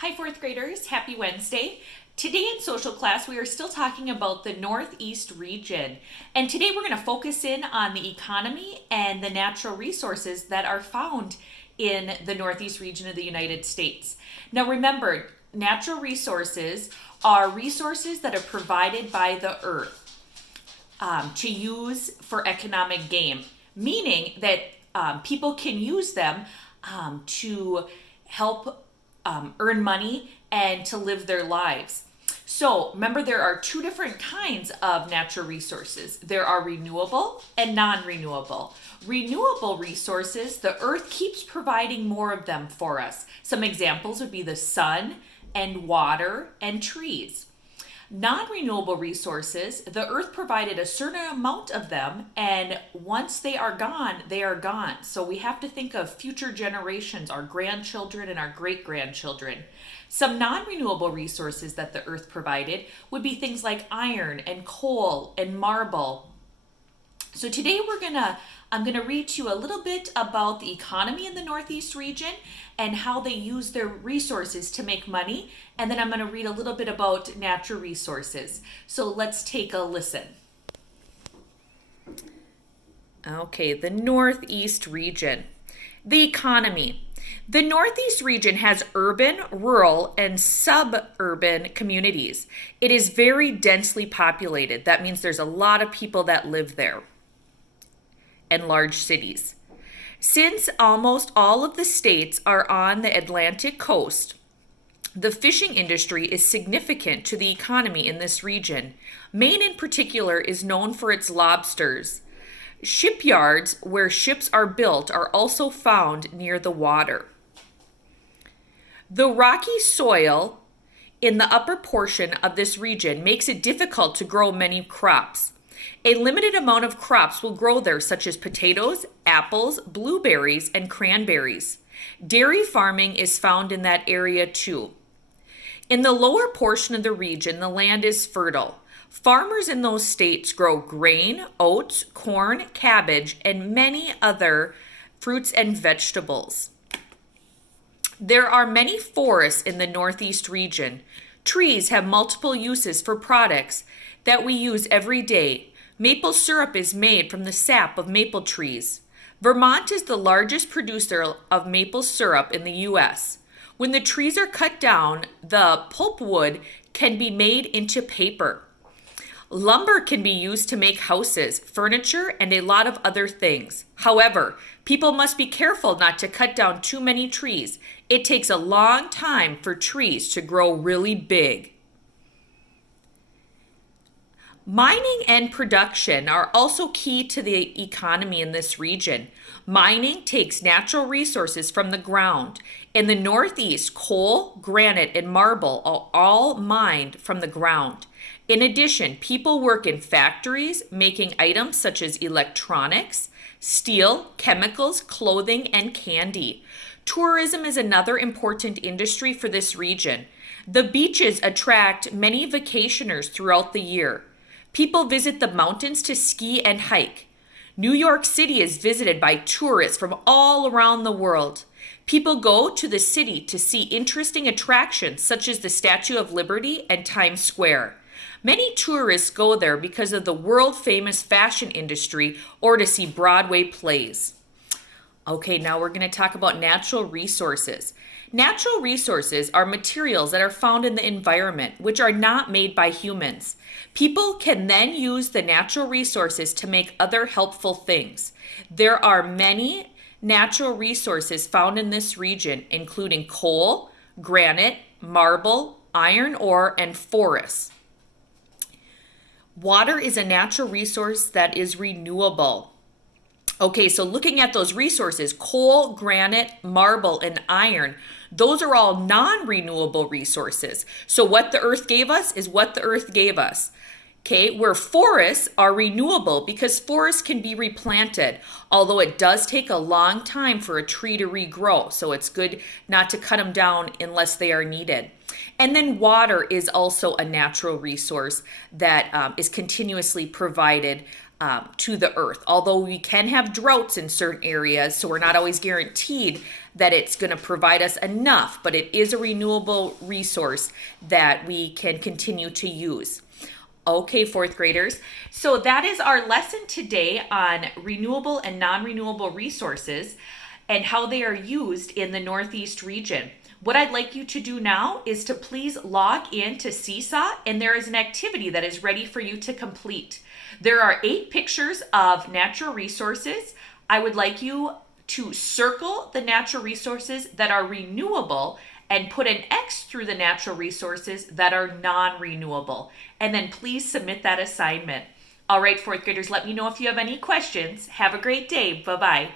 Hi, fourth graders. Happy Wednesday. Today in social class, we are still talking about the Northeast region. And today we're going to focus in on the economy and the natural resources that are found in the Northeast region of the United States. Now, remember, natural resources are resources that are provided by the earth to use for economic gain, meaning that people can use them to help earn money and to live their lives. So remember, there are two different kinds of natural resources. There are renewable and non-renewable. Renewable resources, the earth keeps providing more of them for us. Some examples would be the sun and water and trees. Non-renewable resources, the earth provided a certain amount of them, and once they are gone, they are gone. So we have to think of future generations, our grandchildren and our great-grandchildren. Some non-renewable resources that the earth provided would be things like iron and coal and marble. So today I'm gonna read to you a little bit about the economy in the Northeast region and how they use their resources to make money. And then I'm gonna read a little bit about natural resources. So let's take a listen. Okay, the Northeast region. The economy. The Northeast region has urban, rural, and suburban communities. It is very densely populated. That means there's a lot of people that live there, and large cities. Since almost all of the states are on the Atlantic coast, the fishing industry is significant to the economy in this region. Maine in particular is known for its lobsters. Shipyards where ships are built are also found near the water. The rocky soil in the upper portion of this region makes it difficult to grow many crops. A limited amount of crops will grow there, such as potatoes, apples, blueberries, and cranberries. Dairy farming is found in that area too. In the lower portion of the region, the land is fertile. Farmers in those states grow grain, oats, corn, cabbage, and many other fruits and vegetables. There are many forests in the Northeast region. Trees have multiple uses for products that we use every day. Maple syrup is made from the sap of maple trees. Vermont is the largest producer of maple syrup in the U.S. When the trees are cut down, the pulpwood can be made into paper. Lumber can be used to make houses, furniture, and a lot of other things. However, people must be careful not to cut down too many trees. It takes a long time for trees to grow really big. Mining and production are also key to the economy in this region. Mining takes natural resources from the ground. In the Northeast, coal, granite, and marble are all mined from the ground. In addition, people work in factories making items such as electronics, steel, chemicals, clothing, and candy. Tourism is another important industry for this region. The beaches attract many vacationers throughout the year. People visit the mountains to ski and hike. New York City is visited by tourists from all around the world. People go to the city to see interesting attractions such as the Statue of Liberty and Times Square. Many tourists go there because of the world-famous fashion industry or to see Broadway plays. Okay, now we're going to talk about natural resources. Natural resources are materials that are found in the environment, which are not made by humans. People can then use the natural resources to make other helpful things. There are many natural resources found in this region, including coal, granite, marble, iron ore, and forests. Water is a natural resource that is renewable. Okay, so looking at those resources, coal, granite, marble, and iron, those are all non-renewable resources. So what the earth gave us is what the earth gave us. Okay, where forests are renewable because forests can be replanted, although it does take a long time for a tree to regrow. So it's good not to cut them down unless they are needed. And then water is also a natural resource that is continuously provided to the earth. Although we can have droughts in certain areas, so we're not always guaranteed that it's going to provide us enough, but it is a renewable resource that we can continue to use. Okay, fourth graders. So that is our lesson today on renewable and non-renewable resources and how they are used in the Northeast region. What I'd like you to do now is to please log in to Seesaw, and there is an activity that is ready for you to complete. There are 8 pictures of natural resources. I would like you to circle the natural resources that are renewable and put an X through the natural resources that are non-renewable. And then please submit that assignment. All right, fourth graders, let me know if you have any questions. Have a great day. Bye-bye.